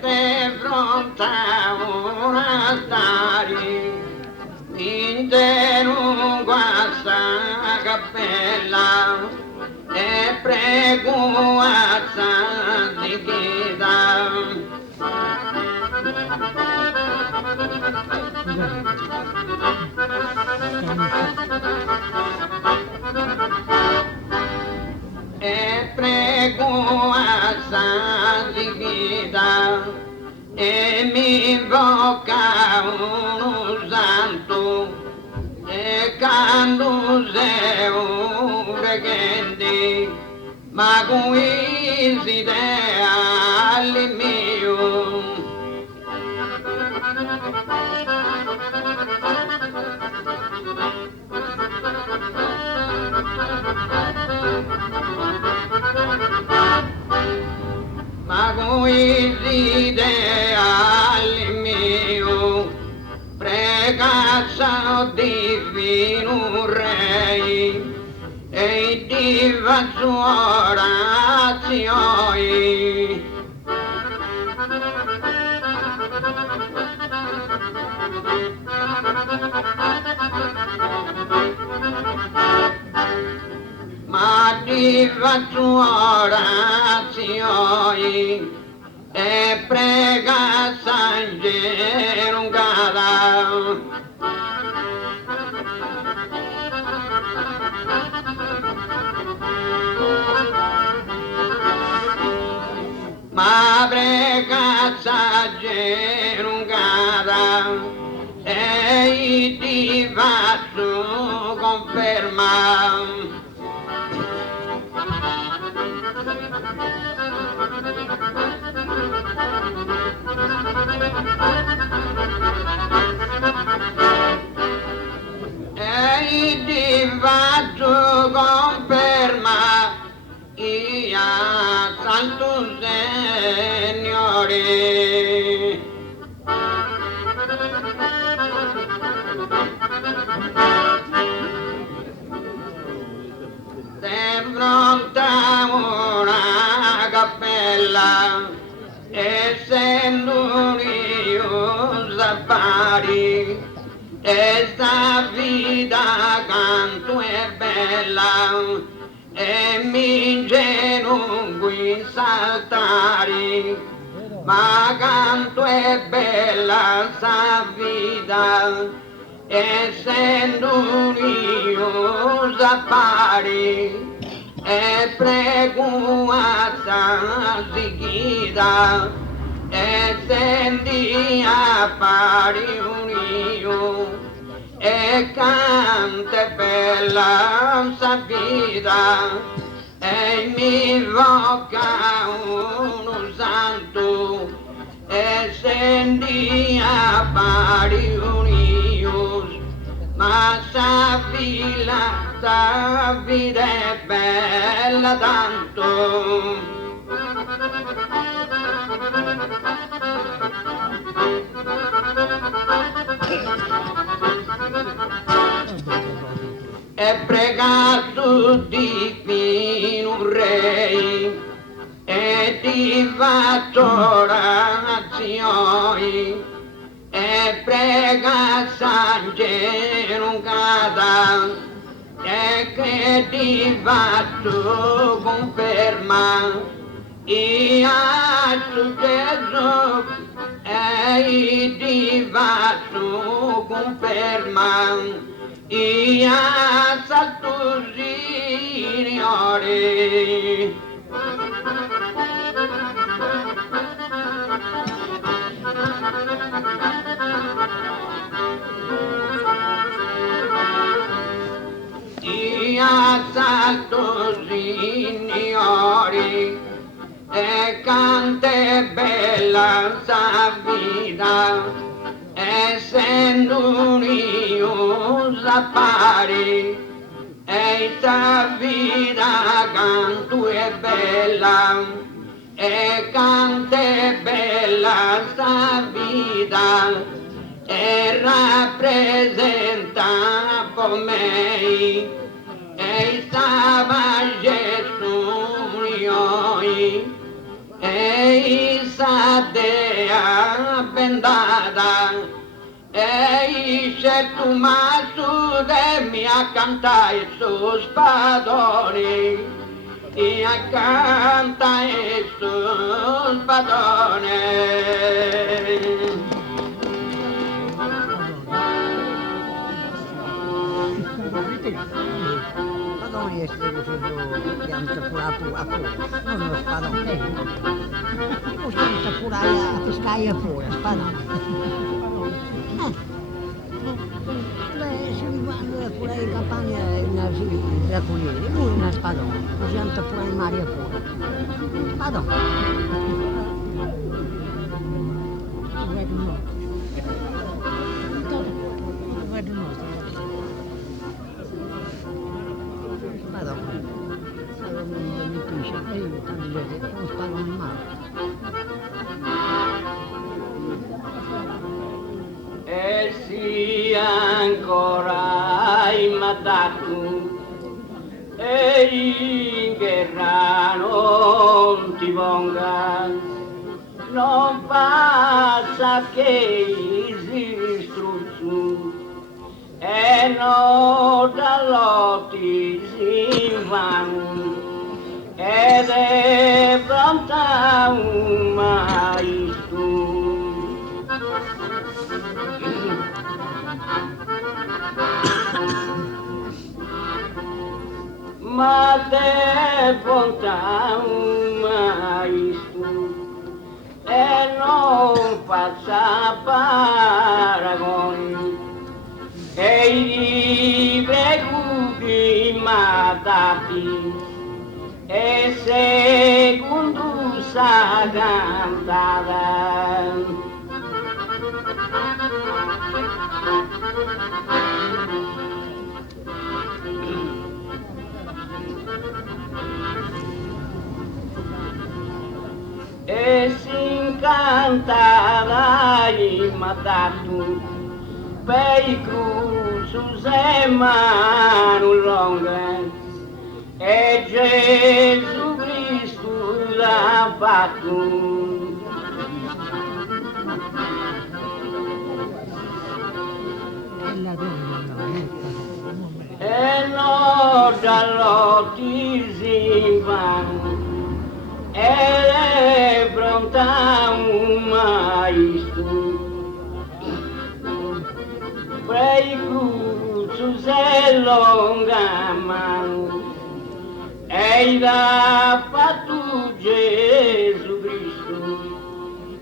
de fronte a un altare, intero guasta cappella e prego a santichità. E prego a santichità e mi invoca uno santo e quando sei un pregante ma coincide al mio. Ma coincide al mio, pregazza divino Re e ti faccio orazioni. Ma ti faccio orazioni e prega San Gerungada. Ma prega San Gerungada e ti faccio conferma. E ti faccio conferma, io Santo Signore. De fronte a una cappella, essendo io Zappari, esta vita canto è bella e mi ingenu qui saltare, ma canto è bella sta vita, essendo io Zappari, e prego a Santichità, e senti a pari un'io, e canta bella sa vita, e mi invoca uno santo, e senti a pari un'io, ma sa vita è bella tanto. E pregato divino Re e ti faccio orazioni e prega San Gerungada e che ti faccio conferma io su Gesù e ti faccio conferma io Santo Signore. Io Santo Signore e cante bella sa vita, essendo un io Zappari, e sta vita canto è bella, e cante bella sta vita, e rappresenta per me, e stava Gesù mio, e sadea bendata e certo mazzo de mi accanta il suo spadone e accanta il suo spadone. Spadone è stato pianta curato a fuori, non lo spadone. Lo stiamo curare a pescare fuori, spadone. Se mi vanno a curare in campagna in raccogliere, lui è una spadone, così andiamo a curare in mare a fuori. Spadone. E sia ancora immatato e in guerra non ti ponga, non passa che esistruzzu e non dall'otti si vanno ed è pronta un maestro. Ma te pronta un maestro e non faccia paragoni e i preguti matati e secondo sa cantata. E si incanta matato per i crucis e mano longa e Gesù Cristo l'ha fatto. E non dall'occhi si vanno ed è pronta un maestro per i crucis e longa mano e l'ha fatto Gesù Cristo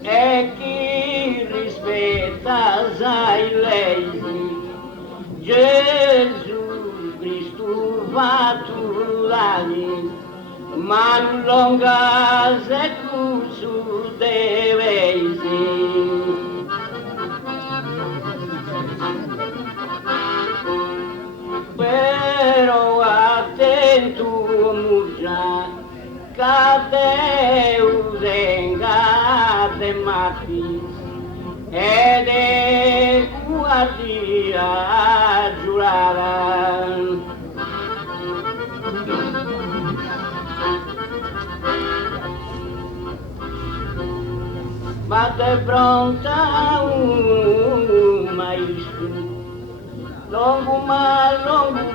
e chi rispetta sai lei Gesù Cristo va tu l'ani mano longa se tu su devesi però attento murgia cade usenga de mati ed è guardia giurata. Ma te pronta un maestro, longo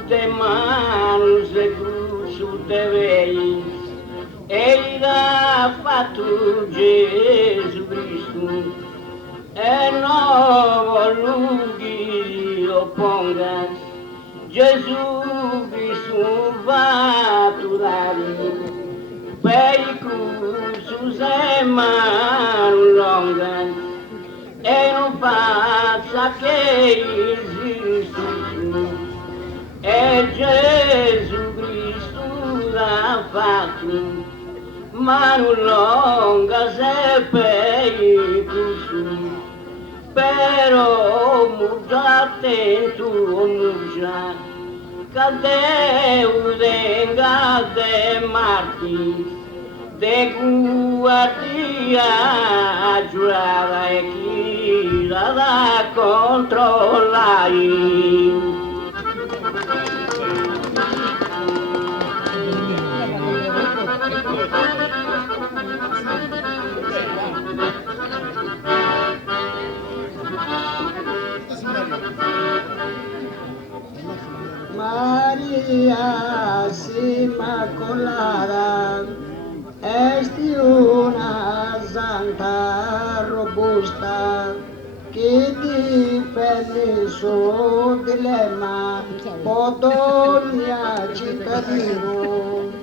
te mano se crucio te veis, e l'ha fatto Gesù Cristo, e non lunghi oppongas, Gesù Cristo va tu dare. Per i crucis e mano longa e non faccia che esiste e Gesù Cristo l'ha fatto mano longa se per i crucis però mugia attento mugia cadeu denga de marti de guardia giurava e chi la da controllare. pianta robusta che difende il suo dilemma, Podonia cittadino.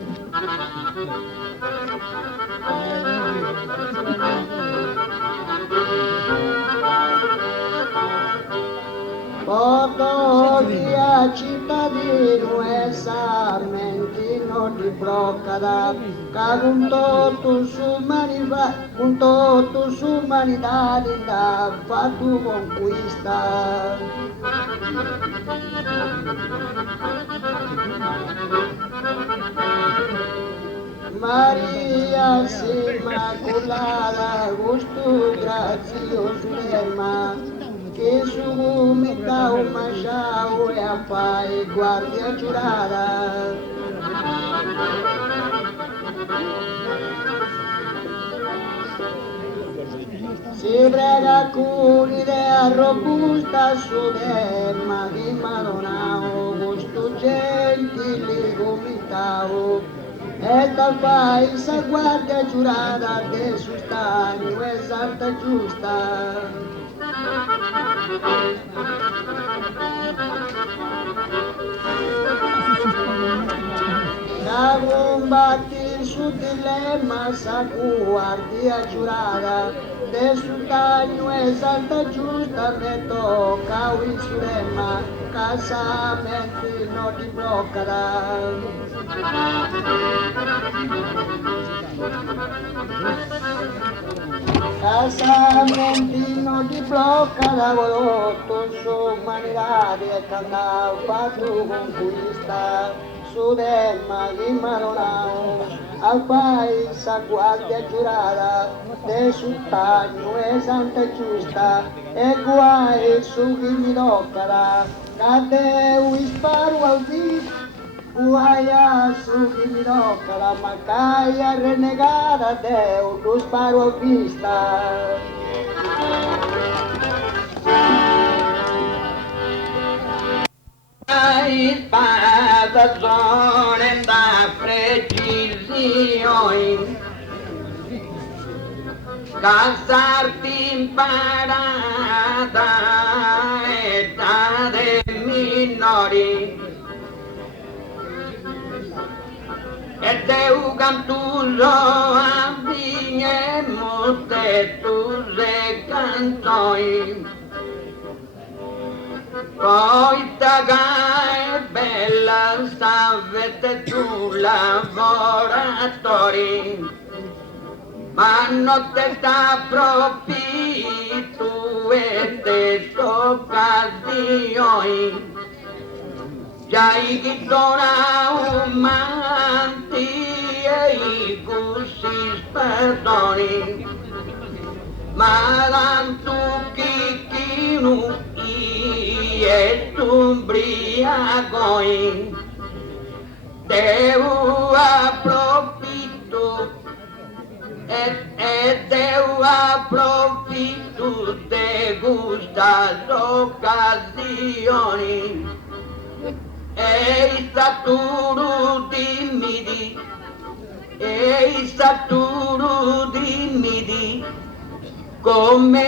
Podonia cittadino essa mentino di broccada, ca con tutto su umanidade da fatto conquista. Maria Immaculada, gusto grazioso lemma, che su metà un machado e a pai guardia giurata. Si prega con idea robusta su demma di Madonnao, gusto gentili gomitao, e dal paese guardia giurata del suo stagno e santa giusta. Da combattere su dilemma sa guardia giurata del sultano e santa giusta me tocca il suremma casamenti non ti bloccherà. Casamenti non ti bloccherà, volotto su umanità e cantare fatto conquista. Sudemma di Madonnao, al paese a guardia giurata, del sultano e santa giusta, e guai su chi mi toccherà, cadeu sparo al viso, guaia su chi mi toccherà, ma caia renegata Deu, tu sparo al vista. Spada da precisione, casarti imparata età dei minori, e Deu cantuso abbiamo te tu se cantoi. Poi tagai bella stavete tu lavoratori, ma non te sta profitto e te occasioni. Già chi dona umanti e i gussi sperdoni, ma tanto chi non e tu briagoi, Deu approfitto e Deu approfitto de queste occasioni, e staturo dimmi, e staturo dimmi, come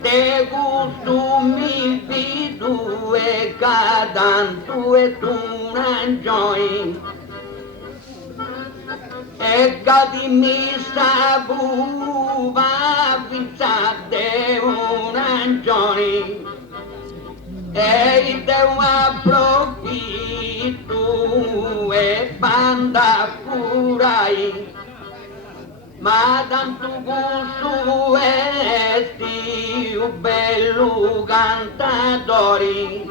te costumi fidu e cadantu e tu ragioni, e cadimi sabuva pensate un ragioni, e te approfitto e banda curai, ma tanto gusto esti un bello cantatori,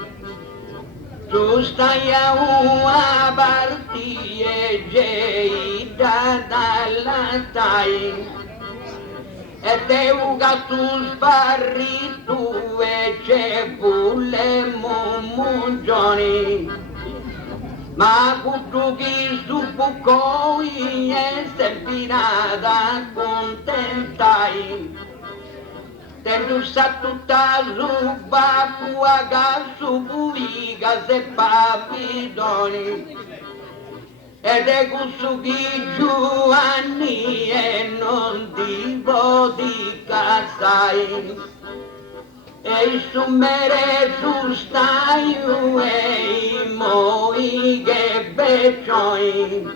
tu stai a una partita geita dalla stai, e Deu gatto sparito e c'è pure mungioni. Ma tutto chi su buccoi e sempinata contentai, te tu sa tutta ruba tua su buiga se papidoni, ed è questo che Giovanni e non ti voti casai e su mere su stai e moi che beccioi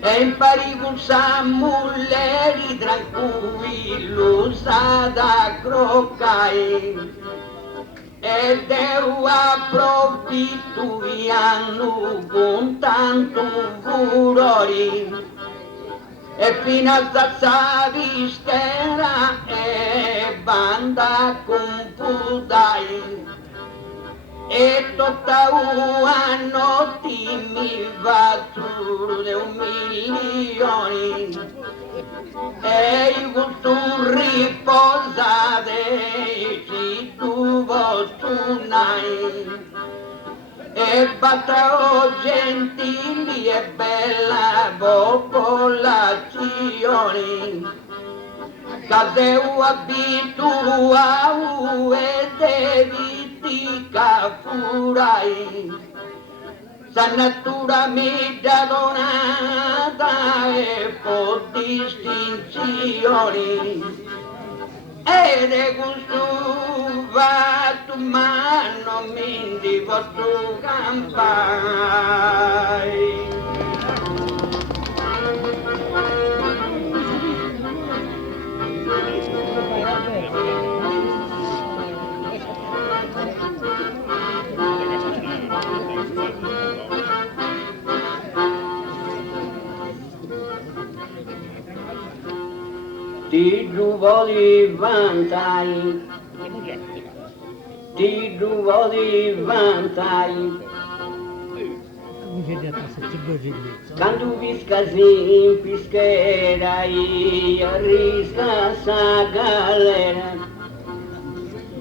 e impari con samulleri tranquillo sa da croccai ed eu approfitto hanno con tanto furori e fino a zazza vistera e banda con pudai e tutta una notte mi va su di 1.000.000 e io questo riposate ci tu vostunai e battao gentili e bella popolazione Cadeu abituau e devi ti cafurai sa natura mi donata e po distinzioni ed è questo fatto ma non mi divorto campai Ti giuvo di vantai, ti giuvo di vantai, quando piscasi pischera e arrisca sa galera,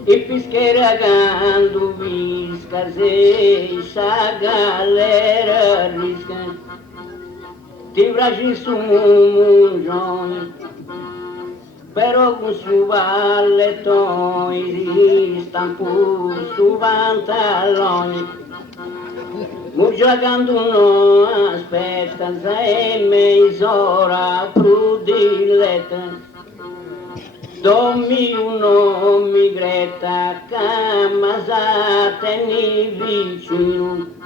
e pischera quando piscasi sa galera arrisca, ti vragi su mungione, però con su valletoi stampo su pantaloni mu giocando no aspettanza e mezz'ora prudiletta dommi uno mi gretta camasate ni vicino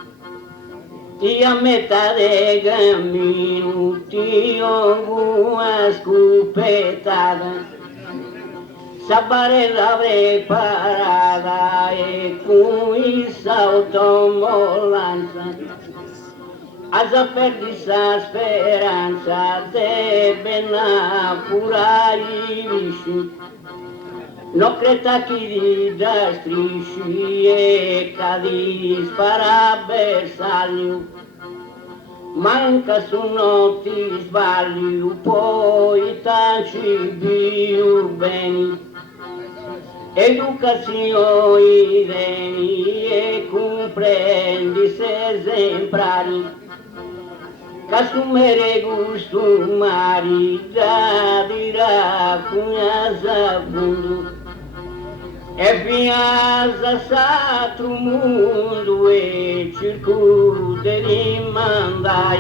e a metà del cammino ti ho una scopettata, sabarella preparata e con il automolanza, a perdi sa speranza deve napurai visci, non creta chi da strisci e cadi spara bersaglio, manca su non ti sbaglio, poi taci più bene, educazione deni e comprendi se esemplari, casumere gustumari da dirà cunhasa fundo e viasa satro mundo e circuito de rimandai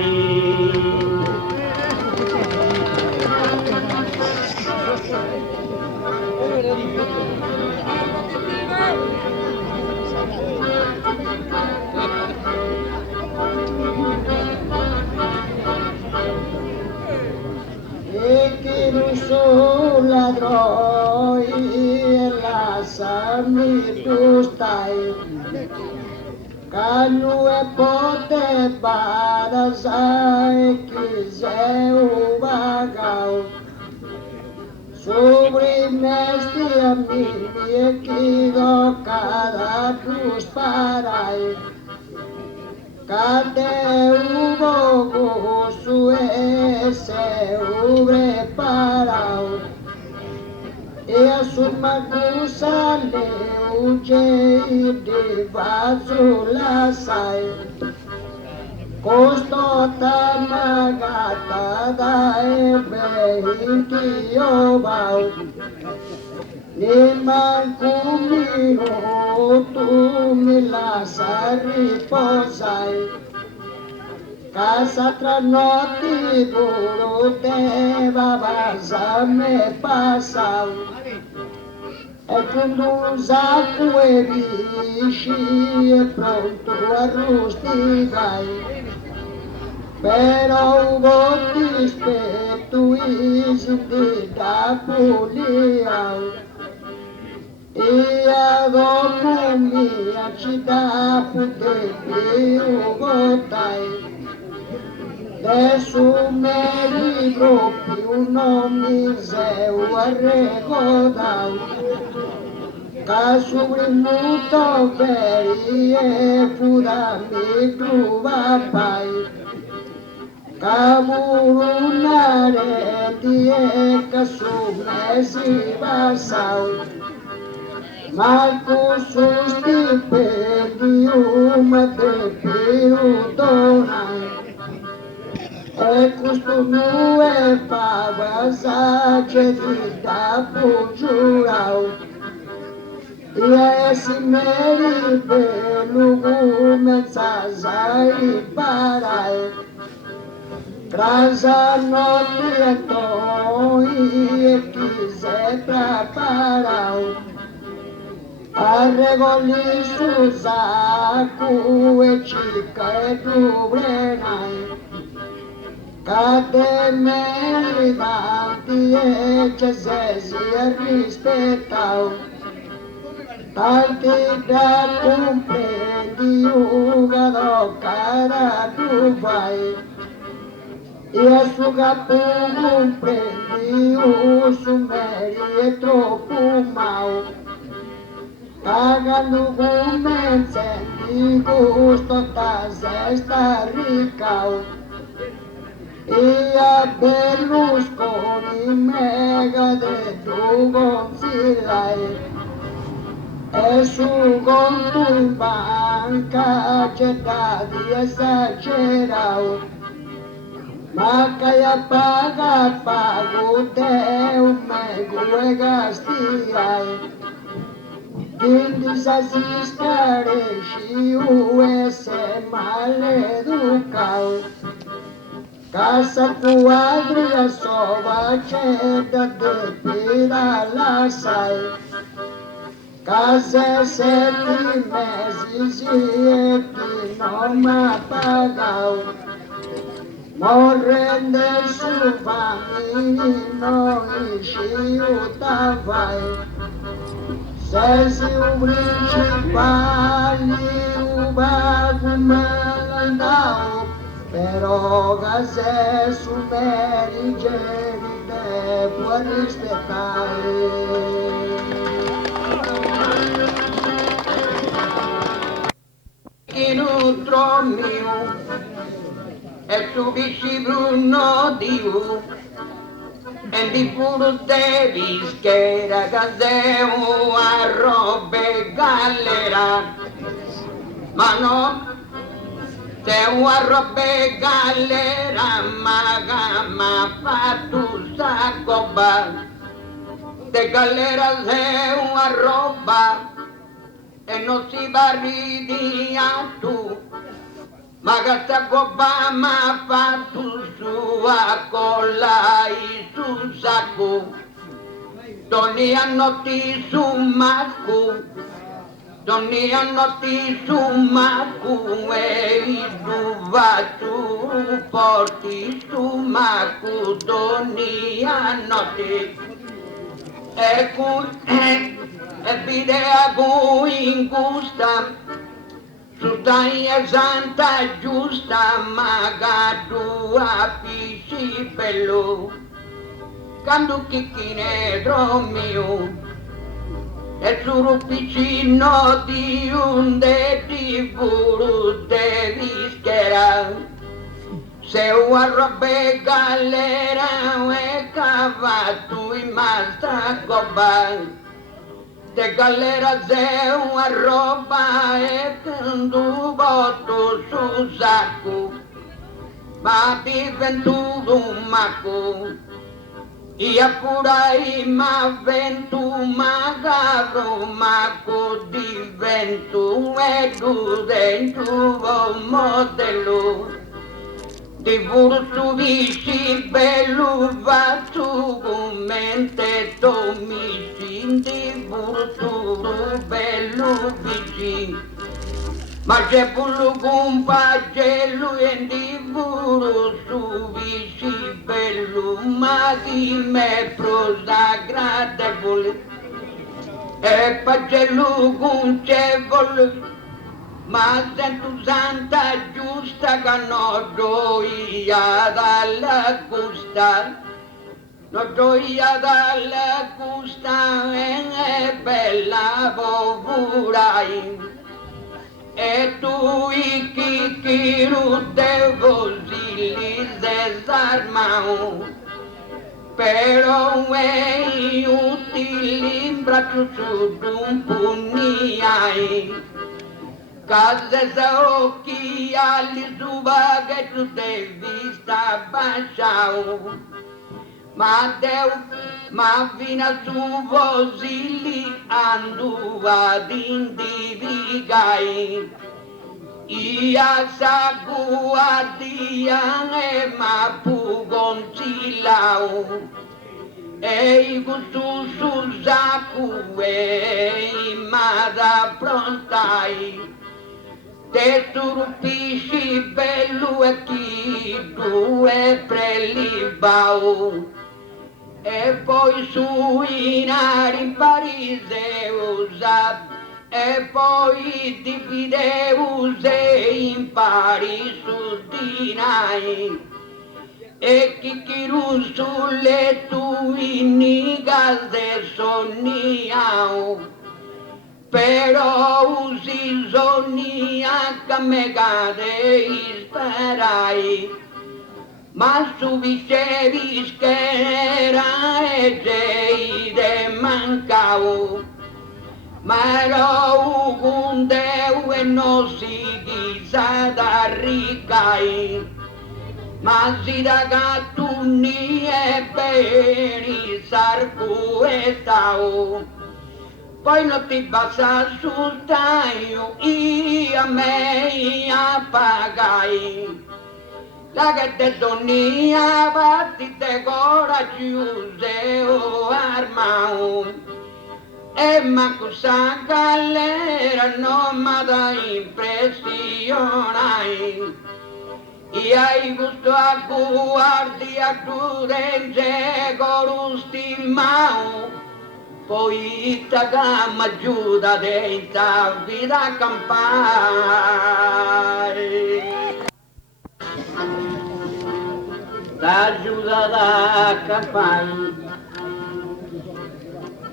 e che non sono ladroni e lasciami tu stai Canu e pote para sai che sei un vagao sobre neste amigo e que do cada cruz parai Cadê o bogo suece o preparau e a sua cusa leu de vaso la sai Costo tamagata da e venti obau ne manco minuto mi lascia riposare casa tra notti voleva me passau e quando usato e visci è pronto a rusticare però voti spetto di da puliau e a dopo mia città potevi votai adesso mi proprio non mi sei arrecodau caso primuto veri e pura mi truva pai camurunare ti e caso mesi passau Marco stipendio ma te più donai e questo nuove pavasa che ti da giurau e si meri per lume zazai parai Casa notte e toi e chi se preparau Arregoli su sacco e cica e tu brenai Cade meritanti e che se si rispettau Tanti da comprendi ugado cara tu vai E su capo comprendi su meri e troppo mau Pagando come senti gusto ta sesta ricau E a Berlusconi mega de tu consilai E su conto in banca c'è da di esagerau Ma che paga pago te un mego e gastiai Quindi si scaresci se maleducau Casa quadria sova c'è da te la sai Case 7 mesi sì e chi non m'ha pagau Morrende su famiglia e sciuta vai Se si un principali uva come l'andau Però se su meri genite può rispettare in utro mio e tu dici Bruno Dio e di puro devi schera caseu a robe gallera ma no se a robe gallera ma fatto sacco de gallera se a roba e non si va ridia tu ma questa coppa m'ha fatto sua colla e su sacco donni a notti su macco donni a notti su macco e tu va tu porti su macco donni a notti e vide a cui ingusta su dai santa giusta maga tua pisci bello quando chicchine dromio e su piccino di un de di buru de vischera se a robe galera e cavato in masta cobba de galera se a roba e quando boto su sacco ma diventuto un maco e appurai ma ventu magaro maco divento e dentro modello Ti fursu vici bello fatto come te tomici, ti fursu bello vici. Ma c'è pure un pagello e ti fursu vici bello, ma chi me prosa gradevole. E pagello con c'è vuole. Ma sento santa giusta che non gioia dalla gusta, non gioia dalla gusta è bella povurai. E tu i chichiru devo li desarmao, però è utile in braccio su d'un pugniai. Case sa occhiali su che tu devi sta baciao, ma fino su vosili andu ad indivigai. Ia sa guardia e ma pu concilao, e su sacu e ma da prontai. Te turpisci bello e chi due prelibao, e poi su inari in Parise usa, e poi ti pidevo se impari su dinai, e chi sulle tue nigase sonniao. Però usi sonia che me cade sperai, ma su vicevi schera e geide mancavo, ma ero un deu e non si chissà da ricai, ma si da gattuni e beni sarcu e tau. Poi non ti basta sul taglio, io a me pagai. La che te donia fatti te coraggiose o armao. E manco sa galera non mi da impressionai. Io hai gusto a guardia crudente con stimao. Poi ta gamma aiuta dentro vita campare. T'aiuta da campare,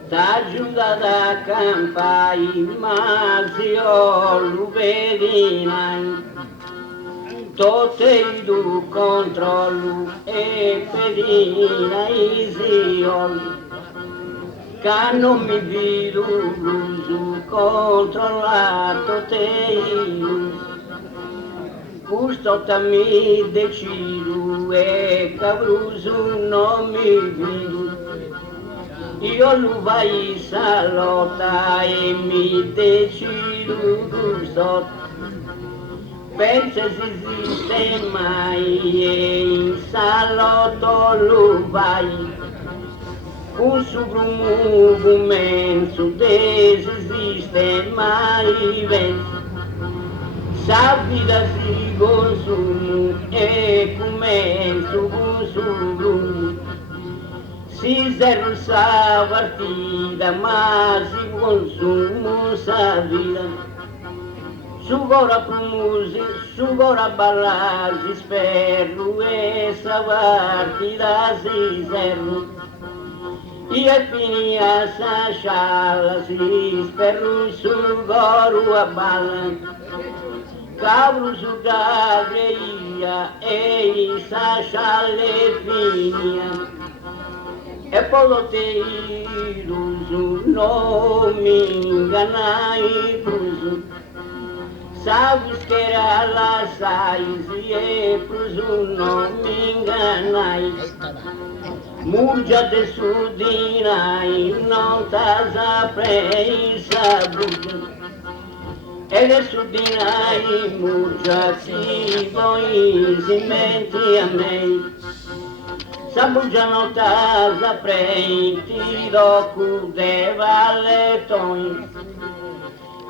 t'aiuta da campare, ma se io lo vedinai, tutti tu controllo e pedinai signori. Che non mi vedo l'uso controllato te io, questo mi decido e cabruso non mi vedo, io lo vai salotta e mi decido questo, pensa se esiste mai e in salotto lo vai. Un movimento desiste mai vento, sa vida si consumo e come su consumo, si zero sa partita ma si consumo sa vida, su gora promusi, su gora ballaggi spero e sa partita si zero. E fini a sa scialla si sperru sul goru a balla, cabru su gavreia e sa scialle finia, e poi te iluso non mi ingannai prusu, sa vischera la sai si e prusu non mi ingannai. Murgia de sudinai non t'asaprei sabuto, Ele subirá e mujaci voi simenti a me. Sabuja notas a frente do cu de valetões.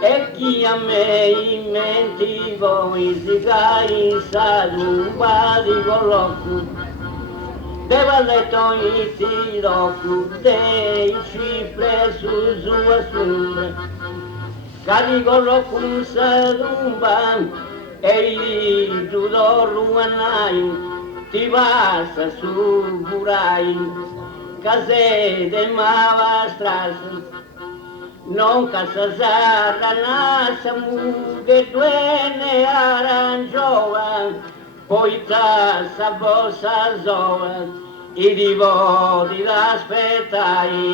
E que amei menti voi zigai sadumba di goloku. De valetões tiroku deixe presos o assunto. Caligoloku sadumba ei tudoruanai tivasa suburai case de mavastras non casazara nasa muge duene aranjoa poita sabosa zoa e di vodi l'aspettai.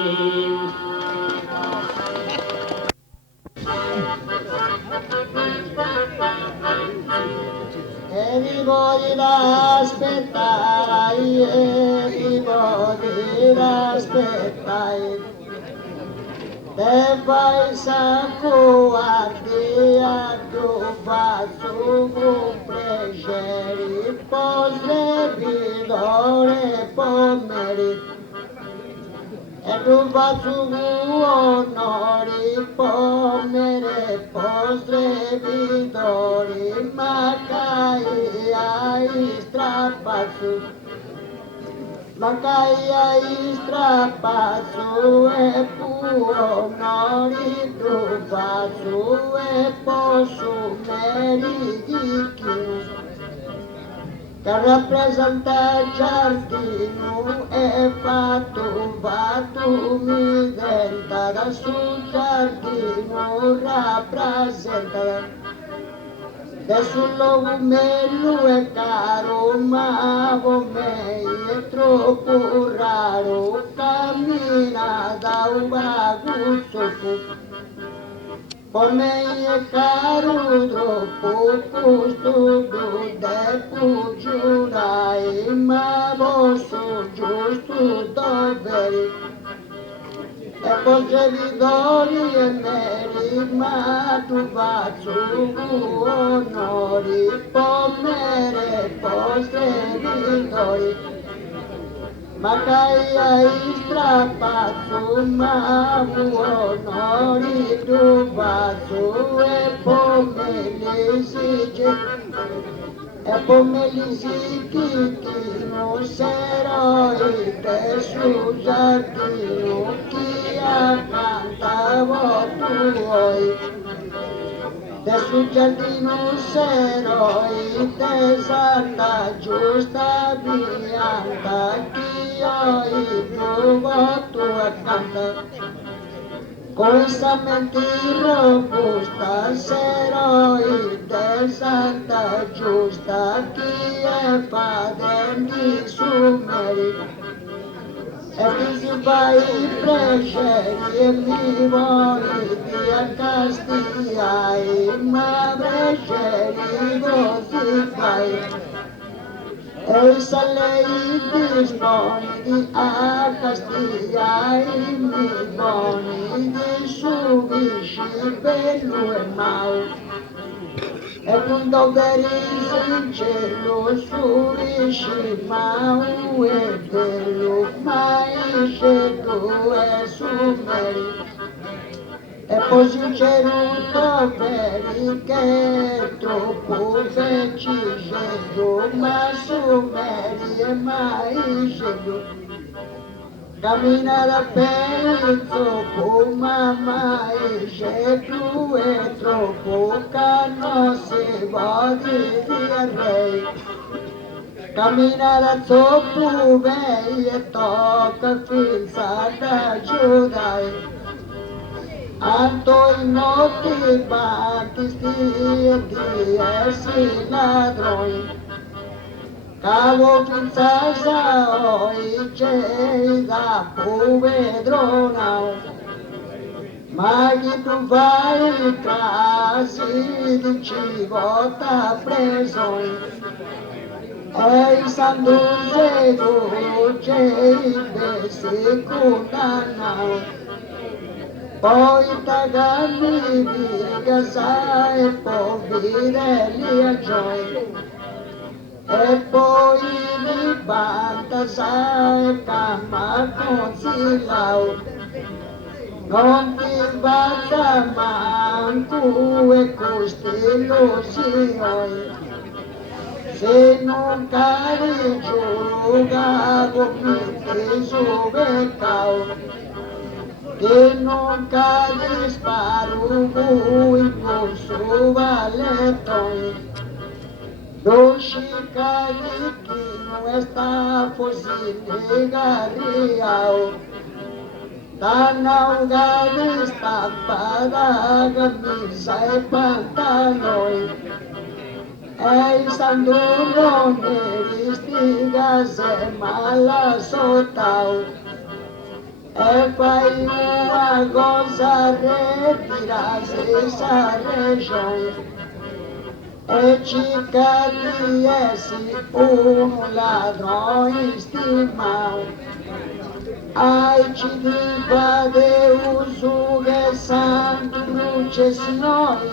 E vivo di l'aspettai, e vivo di l'aspettai. Te fai saco a dia tu faccio un piacere, pose vidore pomeri. E tu faccio onori pomere, postre vidori, ma cai ai strapazzo. Makaya istrapasu e puonori trupasu e posu meridichius che rappresenta giardino e fatto mi denta da sul giardino rappresenta. Sul lumello è caro, ma con me è troppo raro, cammina da un baguzzo. Con me è caro, troppo costo, devo giurare, ma posso giusto dovere. E possedidori e meri, ma tu faccio onori, pomere, possedidori. Ma caia strapazzo, ma onori, tu faccio e pomeli e pomeli si non seroi te sul giardino chi accantavo tuoi te sul giardino seroi te santa giusta bianca chi oi trovo tu accanta questa mentira robusta seroi te santa giusta chi è padre di sumeri e ti si fai piacere e mi vuoi di accastigliare ma piacere così fai e se lei disponi a castigliare mi buoni di subisci bello e mau e quando verisci in cielo subisci mau e bello ma esce tu e sumeri e poi sinceruto veri che è troppo fecicedo ma sumeri e mai scendo camminare a pezzo come mai c'è tu è troppo che non si va di direi camminare a troppo bei e tocca fissata giù dai Anto in notti battisti di essi ladroni Cavo princesa oi c'è da povedrona ma chi tu fai casi di cibo t'ha preso e i sanduze dolce si condannano poi tagami di casa e poi videlli a gioia, e poi mi basta sai cama con silau, non ti basta manco e costelo signoi, se non cari giocavo mi teso beccao, che non cade sparo voi posso valetoi, doce cade que não está fuzile garriao, tá na algada está para camisa e pantalões, ei sanduro neristigas e mala sotal, e fai uma goza retirar essa região, e chica esse ladrão estimado, ai te diga Deus o que santo luce noi,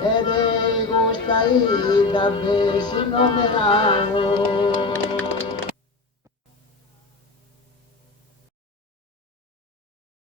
e de gusta e da vez no me